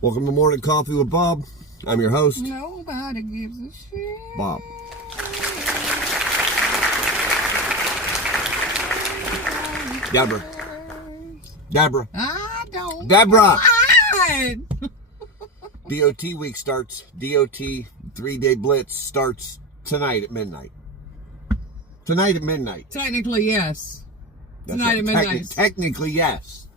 Welcome to Morning Coffee with Bob. I'm your host, Nobody gives a shit. Bob. Deborah. I don't. Deborah. mind. DOT week starts. DOT 3-day blitz starts tonight at midnight. Tonight at midnight. Technically, yes. That's Tonight right. at midnight. Technically, yes.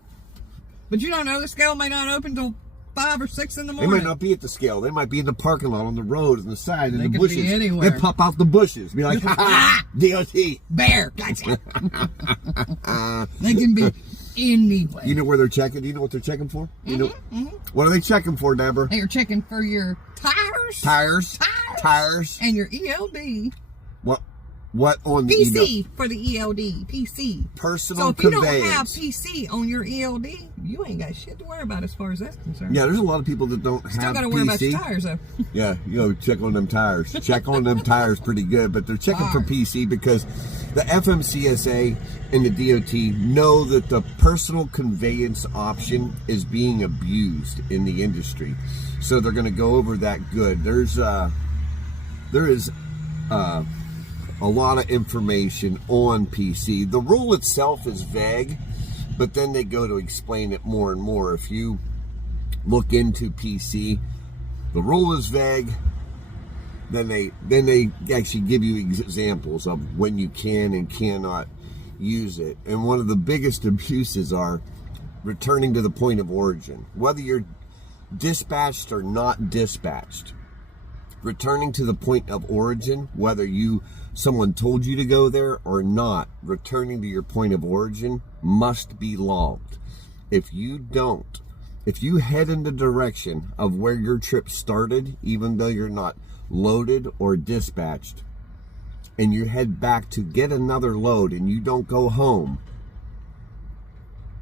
But you don't know, the scale may not open till 5 or 6 in the They morning. might not be at the scale. They might be in the parking lot, on the road, on the side, in They the could bushes. be anywhere. They pop out the bushes. Be like, ha ha, DOT. Bear, gotcha. They can be anywhere. You know where they're checking? Do you know what they're checking for? You know what are they checking for, Deborah? They are checking for your tires. Tires. And your ELD. What on the PC for the ELD. PC. Personal So if you conveyance. don't have PC on your ELD, you ain't got shit to worry about as far as that's concerned. Yeah, there's a lot of people that don't Still have got to PC. worry about your tires, though. Yeah, you know, check on them tires. Check on them tires pretty good, but they're checking for PC because the FMCSA and the DOT know that the personal conveyance option is being abused in the industry. So they're going to go over that good. There is a lot of information on PC. The rule itself is vague, but then they go to explain it more and more. If you look into PC, the rule is vague. Then they actually give you examples of when you can and cannot use it. And one of the biggest abuses are returning to the point of origin. Whether you're dispatched or not dispatched, returning to the point of origin, whether someone told you to go there or not, returning to your point of origin must be logged. If you don't, if you head in the direction of where your trip started, even though you're not loaded or dispatched, and you head back to get another load and you don't go home,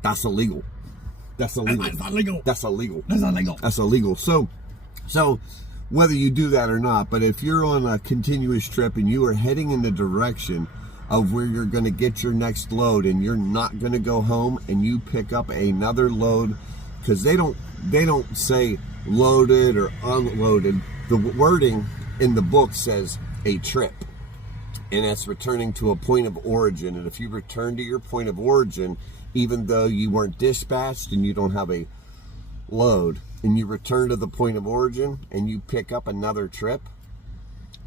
that's illegal. That's illegal. That's not legal. That's illegal. That's not legal. That's illegal. So whether you do that or not, but if you're on a continuous trip and you are heading in the direction of where you're going to get your next load and you're not going to go home and you pick up another load, because they don't say loaded or unloaded. The wording in the book says a trip, and that's returning to a point of origin. And if you return to your point of origin, even though you weren't dispatched and you don't have a load, and you return to the point of origin and you pick up another trip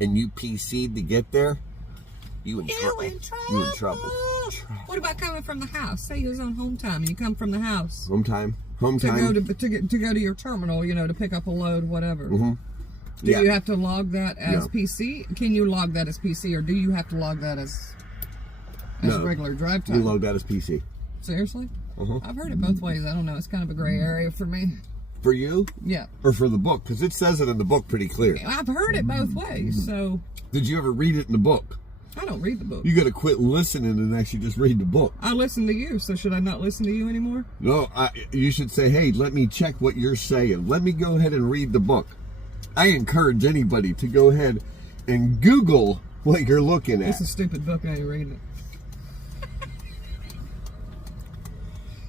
and you PC'd to get there, you in trouble. What about coming from the house? Say you was on home time and you come from the house. Home time. To go to your terminal, you know, to pick up a load, whatever. Do you have to log that as PC? Can you log that as PC, or do you have to log that as regular drive time? You log that as PC. Seriously? I've heard it both ways. I don't know. It's kind of a gray area for me. For you? Yeah. Or for the book? Because it says it in the book pretty clear. I've heard it both ways, so... Did you ever read it in the book? I don't read the book. You got to quit listening and actually just read the book. I listen to you, so should I not listen to you anymore? No, you should say, hey, let me check what you're saying. Let me go ahead and read the book. I encourage anybody to go ahead and Google what you're looking at. It's a stupid book. I ain't reading it.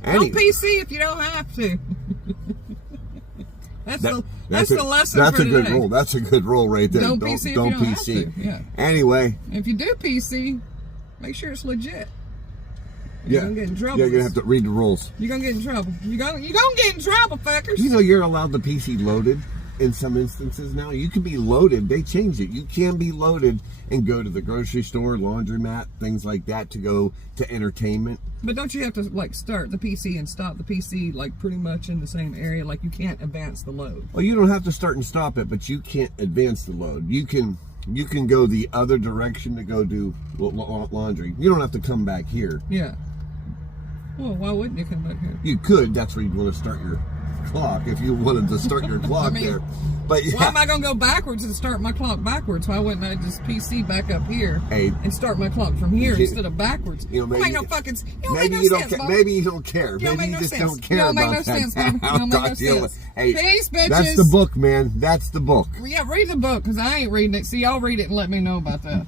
Don't PC if you don't have to. That's the lesson That's for a good today. rule. That's a good rule right there. Don't PC if you don't have to. Yeah. Anyway. If you do PC, make sure it's legit. You're gonna get in trouble. You're gonna have to read the rules. You're gonna get in trouble. You're gonna get in trouble, fuckers. You know you're allowed the PC loaded in some instances now. You can be loaded. They changed it. You can be loaded and go to the grocery store, laundromat, things like that, to go to entertainment. But don't you have to like start the PC and stop the PC like pretty much in the same area? Like you can't advance the load. Well, you don't have to start and stop it, but you can't advance the load. You can go the other direction to go do laundry. You don't have to come back here. Yeah. Well, why wouldn't you come back here? You could. That's where you'd want to start your clock if you wanted to start your clock there. But yeah. Why am I going to go backwards and start my clock backwards? Why wouldn't I just PC back up here and start my clock from here instead of backwards? You know, maybe, no fucking, maybe you don't care. Maybe you don't care. Maybe you just don't care about that. You don't make no sense, man. You don't make no sense. Hey, peace, bitches. That's the book, man. That's the book. Yeah, read the book, because I ain't reading it. See, y'all read it and let me know about that.